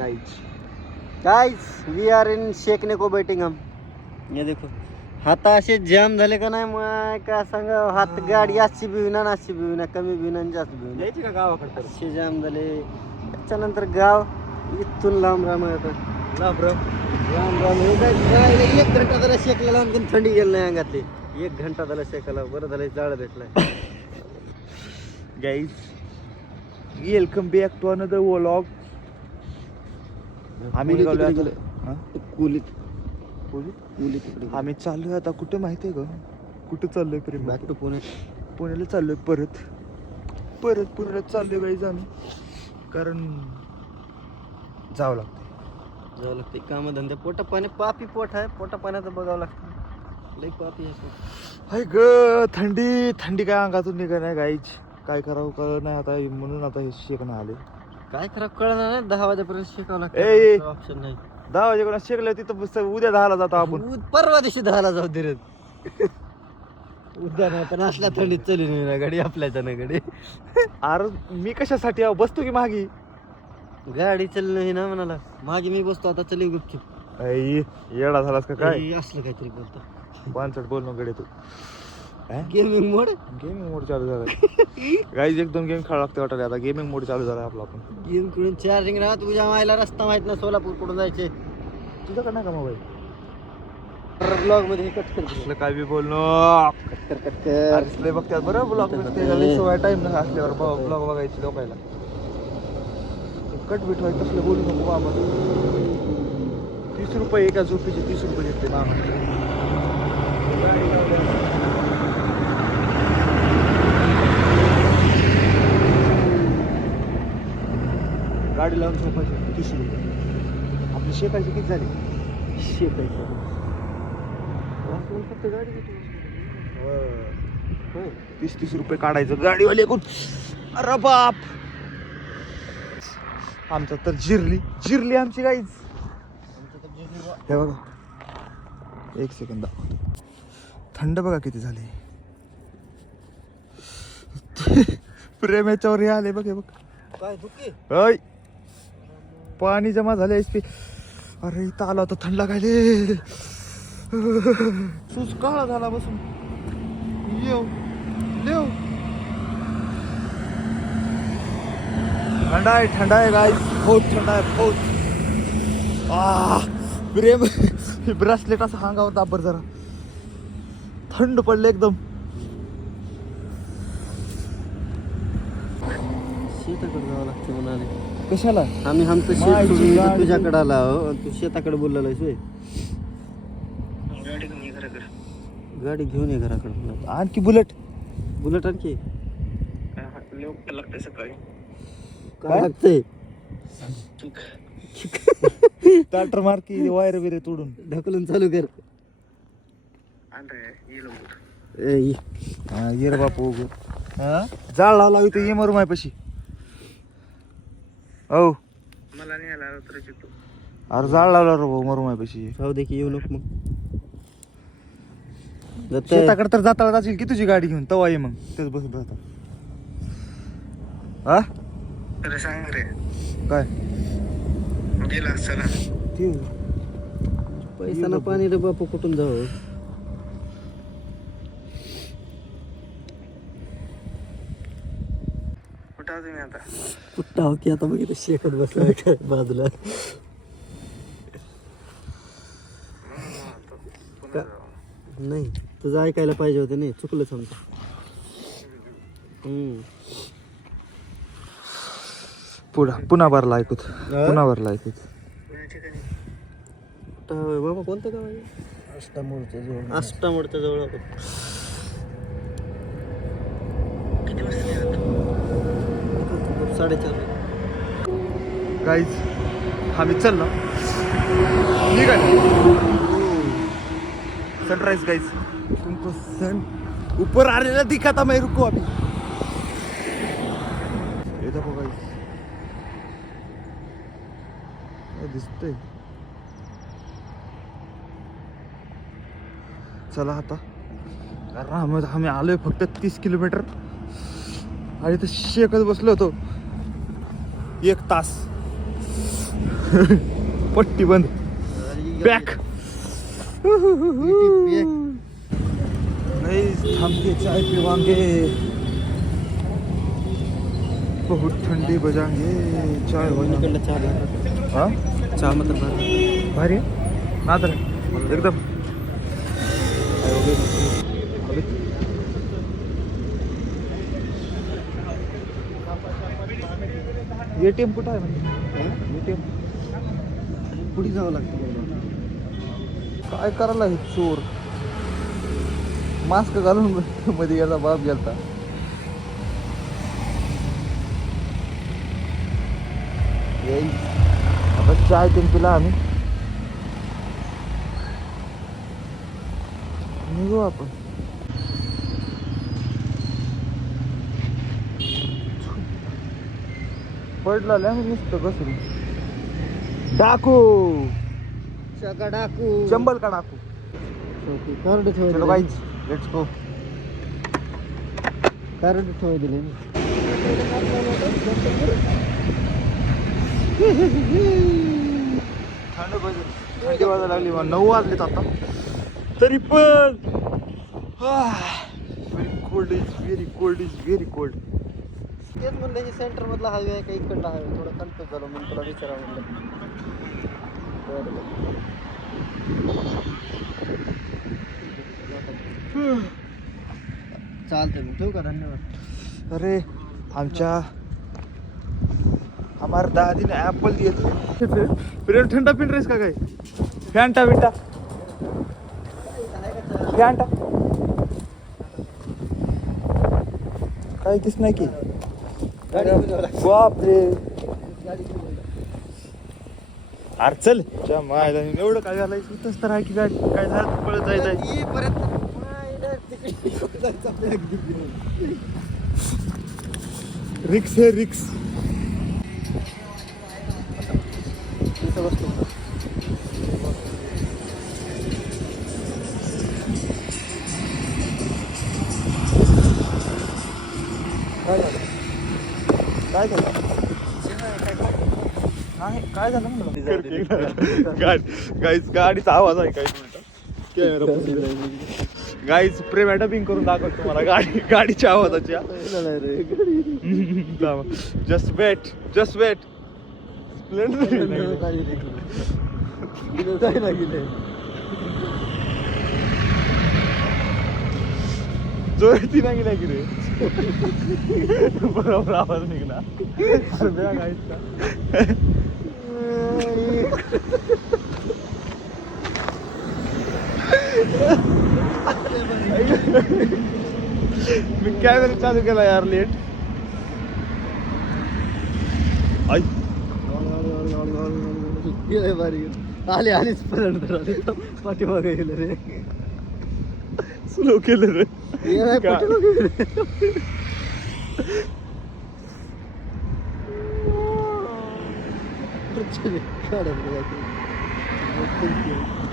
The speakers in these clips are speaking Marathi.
गाइस वी आर इन शेखने को बैटिंग हम. ये देखो हात असे जाम झाले का नाही मग का सांगा हात गाडी अशी बी विना अशी बी विना कमी बी विना जास्त बी विना यायची का गावाकडे असे जाम झाले. त्याच्यानंतर गाव इथून लांब राम येतं. लांब राम राम राम हे काय 1 घंटा झाला शेकलेला आणखी थंडी गेली नाही अंगातली. 1 घंटा झाला शेकायला बरं झालं जाळ भेटलाय. Guys welcome back to another vlog. आम्ही निघालो आता आम्ही चाललोय आता कुठे माहितीये का कुठे चाललोय प्रेम बॅक टू पुणे. पुण्याला चाललोय परत पुण्याला चाललोय गाईज आम्ही कारण जावं लागतं कामधंदे पोटा पाणी पापी पोट आहे पोटा पाण्याचं बघावं लागतं. लई पापी आहे. हाय ग थंडी काय अंगातून निघत नाही गाईज काय करावं कळलं नाही आता म्हणून आता हे शेकणं आले. काय खरं कळणार नाही 10 वाजेपर्यंत शिकावं ए. लागतं. ऑप्शन नाही. 10 वाजेकडून शेकलं तिथं उद्या 10ला जातो आपण. परवा दिवशी 10ला जाऊ दे रे. उद्या नाही पण असल्या थंडीत चली नाही गाडी आपल्याच्या ना गाडी. अरे मी कशासाठी बसतो की मागी गाडी चल नाही ना म्हणाला मागे मी बसतो आता चली गुपचूप. येडा झालास का काय असलं काहीतरी बोलतो. पानसट बोल ना गडे तू. गेमिंग मोड चालू झाला गाईज 1-2 गेम खेळा लागते वाटायला आता गेमिंग मोड चालू झाला आपला. आपण गेम खेळून चार्जिंग राहत तुझ्या मायला रस्ता माहित ना सोलापूर कडून जायचे. तुझं का नाही का मोबाईल ब्लॉग मध्ये कट कर काय बी बोल कट बघतात बरं ब्लॉग सवय टाइम नाही असल्यावर ब्लॉग बघायची लोकायला. कट बिट व्हायचं तसलं बोलू नको बाबा. 30 रुपये एका झोपीचे 30 रुपये घेतले मामा. गाडी लावून झोपायचे 30 रुपये. आपली शेकायची किती झाली शेकायचं फक्त गाडी 30 रुपये काढायचं गाडीवाले कोण. अरे बाप आमचं तर जिरली आमची गाईज. हे बघा 1 सेकंद थंड बघा किती झाले. प्रेम याच्यावर हे आले बघ हे बघ काय दुखी अय पाणी जमा झाले एसपी. अरे इथं आला होता थंड लागायले. सूज काळा झाला बसून येऊ लेव. थंड आहे गाईस बहुत थंड आहे बहुत. प्रेम ब्रेसलेट असं हांगावर दाबर जरा थंड पडले एकदम. शेताकडे जावं लागतं म्हणाले. कशाला आम्ही आमचं शेत सोडून तुझ्याकडे आला हो. तू शेताकडे बोललेला सोय. गाडी घेऊन ये घराकडे. आणखी बुलेट आणखी लागतंय सकाळी काय लागतंय. टाटर मार की वायर बिरे तोडून ढकलून चालू कर. ये रे बापू जाळ लावला इथे ये मरू मायपाशी. हो मला नाही आला अरे जाळ लावला रे भाऊ मरू मायपाशी. जाऊ दे की येऊ नको मग. शेताकडे तर जाता जाशील की तुझी गाडी घेऊन तवा ये मग तेच बसून राहता. हा सांग रे काय गेला चला पैसा ना पाणी रे बापू कुठून जाऊ. कुठं हो की आता बघ इथे शेकत बसलाय काय बाजूला. नाही तुझं ऐकायला पाहिजे होतं नाही चुकलं समजा. पुन्हा भरला ऐकूत पुन्हा भरला ऐकूत. बाबा कोणतं गाव आहे. आष्टामोडच्या जवळ आपण. किती वाजता 4:30. गाईज आम्ही चल ना निघाल सनराइज गाइस तुमको सन ऊपर आ रहा दिखा था मैं रुको अभी. ये देखो गाइस दिसतंय. चला आता कारण आम्ही आलोय फक्त 30 किलोमीटर आणि तर शेकत बसलो होतो 1 तास. पट्टी बंद बॅक थांबके चाय पिवांगे बहुत ठंडी बजांगे चाय चहा हाँ चहा मात्र भारी आहे ना तर एकदम ATM कुठं आहे म्हणजे ATM पुढे जावं लागतं काय करायला हे चोर मास्क घालून मध्ये याचा बाप गेलता आता चाय तीन पिला आम्ही निघू आपण पडला नुसतं कसं डाकू चका डाकू चंबल का डाकू कार्ड चलो ठेवायला गाइस लेट्स गो कार्ड ठेवायला दिले थंडी वाजायला लागली मला 9 वाजलेत आता तरी पण व्हेरी कोल्ड तेच म्हणलं की सेंटर मधला हायवे आहे का इकडला हायवे थोडं कन्फ्युज झालो म्हणून तुला विचारावं म्हणलं चालतंय मग ठेवू का धन्यवाद अरे आमच्या हमारे दादी ने ऍपल दिए थे फिर ठंडा पिन रेस का काय फॅन्टा बिंटा फॅन्टा काय दिस नाही की बाप रे अरे चल च्या मायला एवढं काय झालं इथंच तर आहे की गाडी काय झालं पळत जायचं रिक्स है रिक्स काय झालं काय झालं गाडीचा आवाज आहे काय गाईच प्रेम ॲडपिंग करून दाखवतो तुम्हाला गाडीच्या आवाजाच्या जस्ट वेट जोरती नाही गेला की रे बरोबर आवाज निघला गाईचा मी कॅमेरा चालू केला यार लेट आले पाठीमागे गेलं रे स्लो केलं रे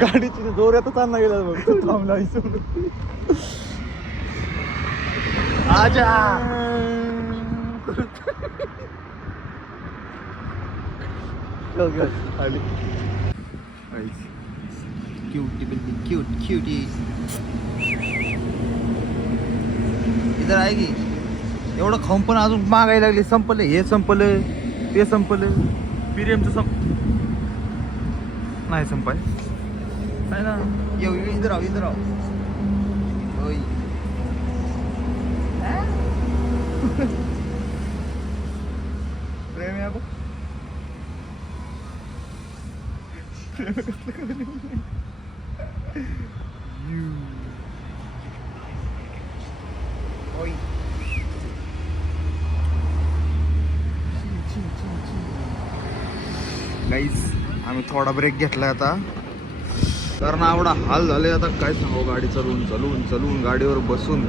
गाडीची जोरातच आणला गेला मग थांबला आजा आली क्यूटी इधर आहे की एवढं खाऊन पण अजून मागायला लागली संपलं हे संपलं ते संपलं पिरियमचं नाही संपाय नाही ना येऊ इधर आओ ओय प्रेम आहे ओय गाईस आम्ही थोडा ब्रेक घेतलाय आता कारण एवढा हाल झाले आता काय सांगू गाडी चलवून गाडीवर बसून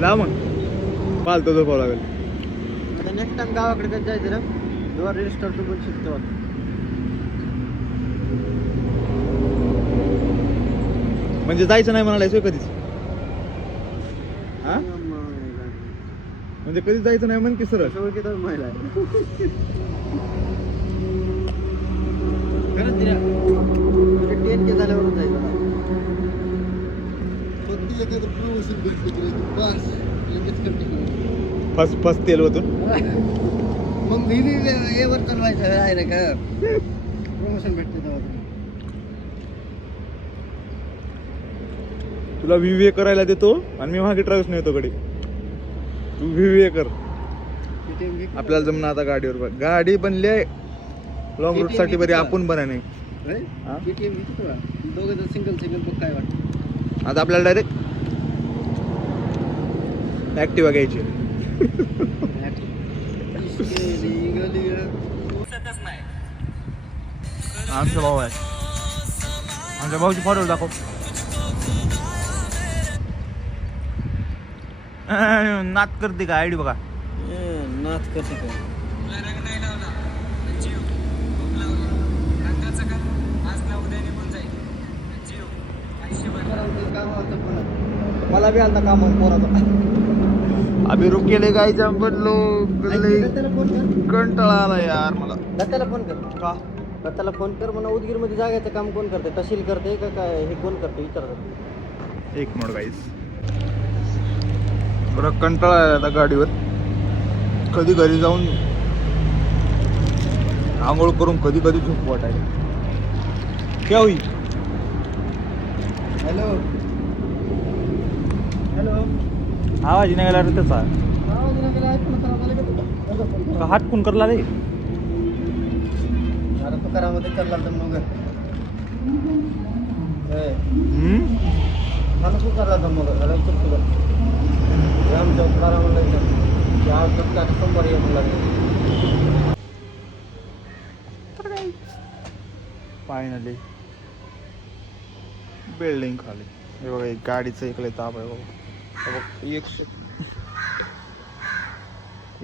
ला मग पालतो झोपावं लागेल आता नेक्स्ट टाइम गावाकडे कधी जायचं ना तेव्हा रजिस्टर तू पण शिकतो म्हणजे जायचं नाही म्हणालाय कधीच हा म्हणजे कधी जायचं नाही म्हण की सरळ ओळखीत महिला आहे. खरंच दिल्या. म्हणजे 10K झाल्यावरच जायचं. फस तेल होतून मग वर चालवायचं आहे रे का प्रमोशन भेटते तेव्हा. तुला VVA करायला देतो आणि मी मागे ट्रॅव्हल्स नेतो कडे. तू VVA कर. आपल्याला जमणार आता गाडीवर बघ. गाडी बनली आहे लॉंग रूट साठी बरी. आपण बना नाही दोघं जर सिंगल बघ काय वाटतं. आता आपल्याला डायरेक्ट ऍक्टिवा घ्यायची. आमचा भाऊ आहे. आमच्या भाऊची फॉरवर्ड दाखव. नात करते का आयडी बघा. नाच करते का मला बी आता काम पोराचा. अभी रुकेले गायचा पडलो. कंटाळा आला यार मला. दत्ताला फोन कर. का दत्ताला फोन कर म्हणा. उदगीर मध्ये जागायचं काम कोण करते. तहसील करते का काय हे कोण करते विचारतात. एक मिनिट गाईस. बरं कंटाळा आला आता गाडीवर. कधी घरी जाऊन आंघोळ करून कधी कधी झोप वाटायला. क्या होई. Hello hello. आवाज नाही गेला रे त्याचा. हात कोण करला रे. अरे तुकारामध्ये चालला तर मग तुकारला तर मग आमच्या तुकारामध्ये समोर येऊन लागले. फायनली बिल्डिंग खाली. हे बघा एक गाडीचं इकडे ताप आहे बघा.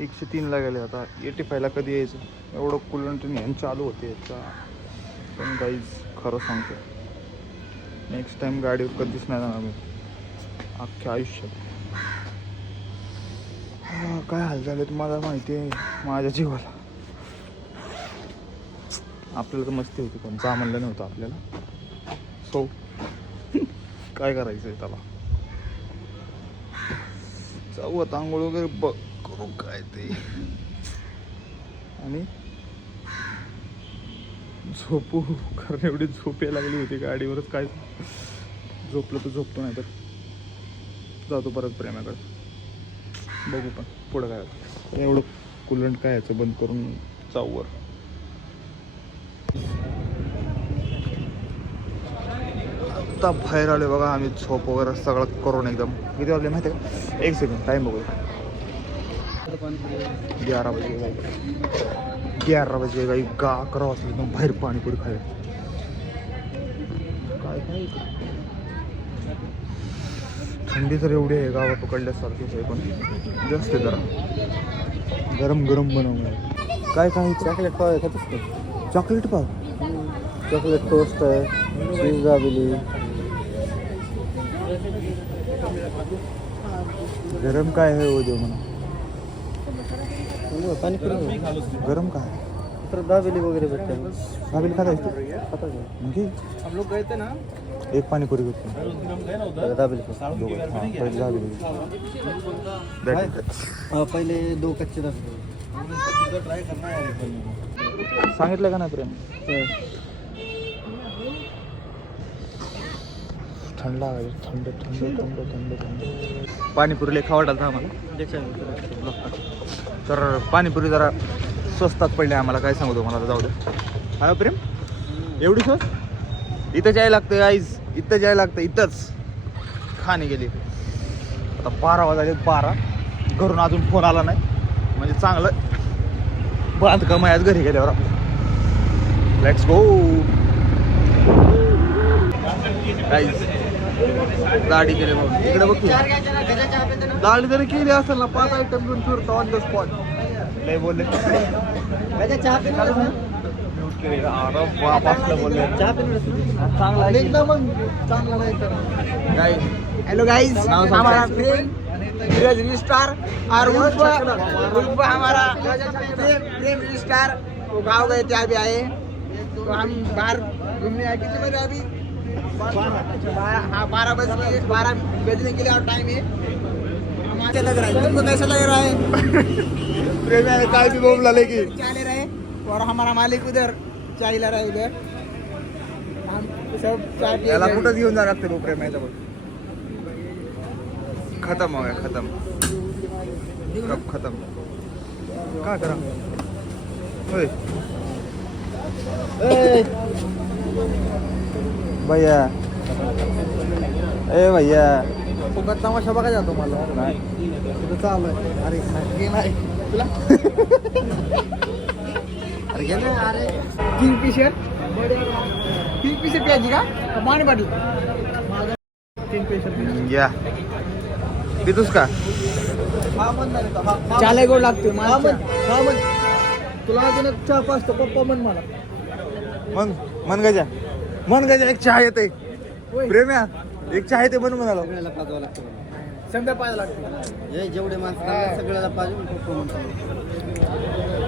103 ला गेले. आता 85 ला कधी यायचं. एवढं कुलंट नेहमी चालू होते याचा. पण गाईज खरं सांगतो नेक्स्ट टाइम गाडीवर कधीच नाही जाणार मी अख्ख्या आयुष्यात. काय हाल झाले तुम्हाला माहिती आहे माझ्या जीवाला. आपल्याला तर मस्ती होती पण जा म्हणलं नव्हतं आपल्याला. सो काय करायचं आहे त्याला. जाऊ आता आंघोळ वगैरे बघ करू काय ते. आणि झोपू. कारण एवढी झोप यायला लागली होती गाडीवरच. काय झोपलं तर झोपतो नाही तर जातो परत प्रेमाकडे. बघू पण पुढं काय. एवढं कुलंट काय याचं बंद करून जाऊ वर. आता बाहेर आले बघा आम्ही. झोप वगैरे सगळं करून एकदम. किती वाजले माहिती आहे का. 1 सेकंड टाईम बघू. 11 बजे. 11 बजे गाई. 11 वाजले एकदम बाहेर पाणीपुरी खायला. काय काय थंडी तर एवढी आहे गावात पकडल्यासारखीच आहे. पण जास्त जरा गरम गरम बनवून. काय काय चॉकलेट पाव आहे खातच का. चॉकलेट पाव. चॉकलेट टोस्ट आहे. चीज दाबेली. गरम काय आहे हो देव म्हणा. पाणीपुरी गरम काय तर दाबेली वगैरे भेटते. दाबेली खाता येते. म्हणजे हम लोग गए थे ना. एक पाणीपुरी घेतो. दाबेली पहिले 2 कच्चे दाबेली. सांगितलं का नाही प्रेम. थंड आहे. थंड थंड थंड थंड थंड. पाणीपुरी लय खावं वाटलं आम्हाला. तर पाणीपुरी जरा स्वस्तात पडली आम्हाला. काय सांगू तुम्हाला. जाऊ दे. हा प्रेम एवढी स्वस्त. इथं जायला लागतं आईज. इथं जायला लागतं. इथंच खाणे गेली. आता 12 वाजले. 12 घरून अजून फोन आला नाही. म्हणजे चांगलं बांधकाम आहे आज घरी गेल्यावर आपलं. Let's go guys. दाढी केली बघ. इकडे बघ. दाढी जरी केली असेल ना 5 आयटम घेऊन फिरतो ऑन द स्पॉट. लय बोलले. Hello guys. हमारा फ्रेंड रजनी स्टार और उर्फ हमारा प्रेम स्टार, वो गाँव गए थे अभी आए, तो हम बाहर घूमने आए। कितने बजे अभी? 12 बजने के लिए और टाइम है। अच्छा लग रहा है, तुमको कैसा लग रहा है? प्रेम है चाय भी बोल लेगी, चाय ले रहे हैं और हमारा मालिक उधर चाय ला रहा है उधर। हम सब चाय पी याला कुठं घेऊन जा लागते भाऊ प्रेम आहे खत्म हो गया, खत्म कब खत्म काय करा होय भैया ए भैया फुकट तमाशा बघा जातो मला नाही तुझं चालू आहे. अरे नाही तुला अरे गेले अरे किंगफिशर प्यायची का पाणी बाटली किंगफिशर या पितूस का चाले गोड लागते तुला अजून एक चहा पाचतो पप्पा मन गजा एक चहा येते प्रेम्या एक चहा येते म्हणून म्हणाला सगळ्याला पाजवा लागतं. समजा पाहायला लागते हे जेवढे माणसं लागतात, सगळ्याला पाजून पप्पा म्हणतो.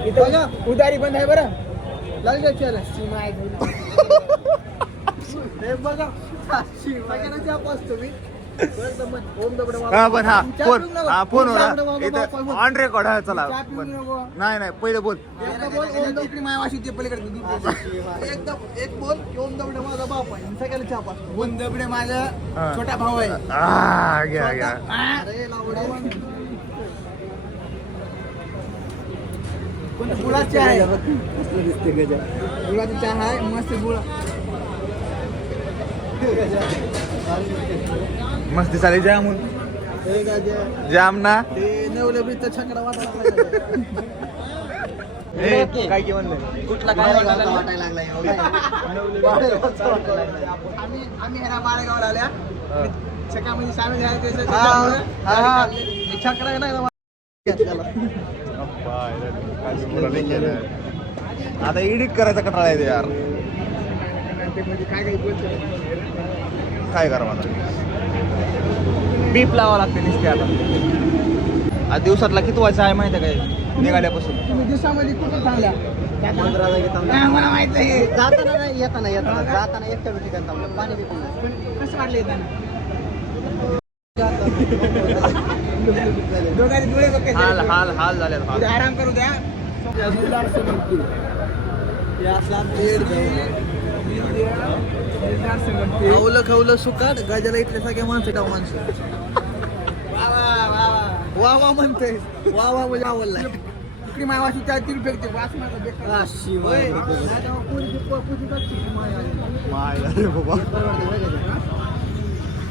इथं उदारी बंद आहे बरं लागलं चला सीमा आहे हे बघा सगळ्यांना चहा पाचतो मी फोन ऑन रेकॉर्ड आहे. चला नाही पहिले बोल मायावाशी पलीकडे एकदम एक बोल ओम दबडे माझा बाप आहे सगळ्याला चहा पाचतो. ओम दबडे माझा छोटा भाऊ आहे. गुळाची चहा आहे, गुळाची चहा आहे मस्त गुळा मस्ती चालेल जामून जाम ना नवलबीचा छकडा काय की म्हणलं कुठला काय वाटायला लागला आम्ही ह्या माळेगावला आल्या छकामध्ये सामील आहे. छकडा नाही आता एडिट करायचा कंटाळा येते यार. काय करा मला बीप लावा लागते नुसते. आता दिवसातला किती वाजता आहे माहिती आहे काय निघाल्यापासून तुम्ही दिवसामध्ये कुठं थांबल्या? 15 जागी थांबलो. मला माहित आहे. जाताना नाही येताना एकट्या ठिकाणी थांबलो. पाणी बी पिलं. कसं वाटलं येताना? दोघांचे डोळे बघ कसे. हाल झाले. उद्या आराम करू द्या. खवलं सुकाट गाजाला इथल्या सगळ्या माणसं डाव माणसं वा वा म्हणतोय वा वा म्हणजे आवडला इकडे मायवाशी त्या तीन फेकते वास माझा बेकार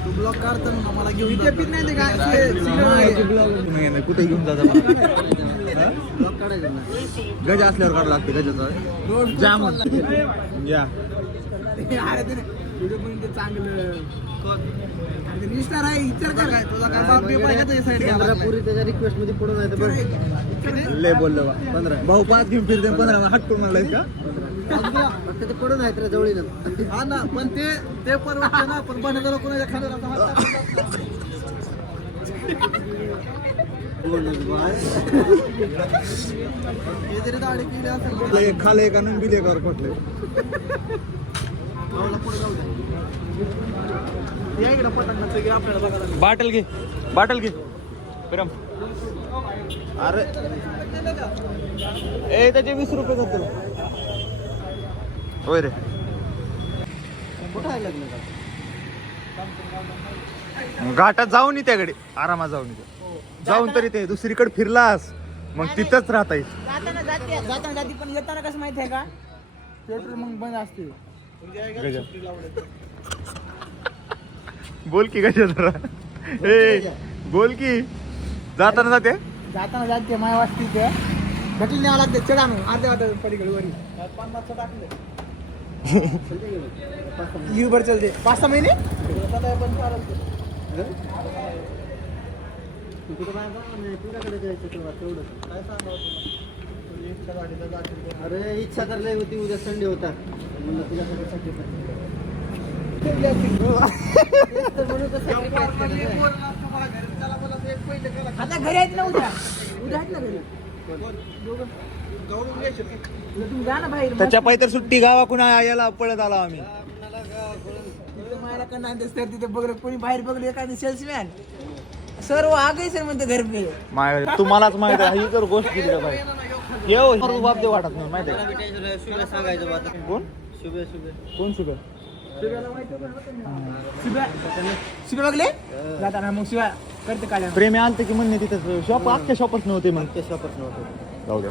तू ब्लॉक काढतो ना मला घेऊन नाही कुठे घेऊन जाता ब्लॉक काढायचं ना. गजा असल्यावर काढा लागते गजाचा जाम या अरे ते व्हिडिओ पण ते चांगलं निष्ठार आहे. विचार कर काय तुझा काय बाप बी पाहिजे साईड पुरी त्याच्या रिक्वेस्ट मध्ये पडून आहे तर बघ. लय बोललो 15 भाऊ 5 घेऊन फिरते 15 हट करून आणलाय का फक्त ते पडून आहेत रे जवळीनं. हा ना पण ते परवडते ना पण बनवताना कोणाच्या खाण्याला खाले का नाही बिले का पटले बाटल घे प्रेम. अरे ए त्याचे 20 रुपये जातील होय रे. कुठं आहे लग्न? घाटात जाऊन त्याकडे आरामात जाऊन तरी ते दुसरीकडे फिरलास मग तिथंच राहता येईल. जाताना जाती पण येताना कसं माहिती आहे का पेट्रोल मग बंद असते. बोल की कशा जरा बोल की जाताना जाते माया वाजती ते घटली न्यावं लागते चढा मग अर्ध्या वाटत पलीकडे वरी 50 टाकले युबर चलते 5-6 महिने तुझ्याकडे जायचं तेव्हा तेवढं काय सांगावं. अरे इच्छा तर लय होती. उद्या संडे होता म्हणलं तुझ्यासाठी म्हणून घरी आहेत ना उद्या आहेत ना घरी तुम्ही जा ना बाहेर त्याच्या पायी तर सुट्टी गावाकडून यायला पळत आला आम्ही. मला का नाही सर तिथे बघलं कोणी बाहेर बघलं एखादं सेल्समॅन सर्व आगे सर म्हणते घर पे तुम्हालाच माहित आहे ही तर गोष्ट किती का बाई येऊ बाप दे वाटत नाही माहिती आहे. शुभ्या सांगायचं बात कोण शुभ्या शुभ्या कोण शुगर शिव्या बघले जाताना मग शिव्या करते काढ्या प्रेमी आलते की म्हणणे तिथं शॉप अख्ख्या शॉपच नव्हते मग ते शॉपच नव्हतं जाऊ द्या.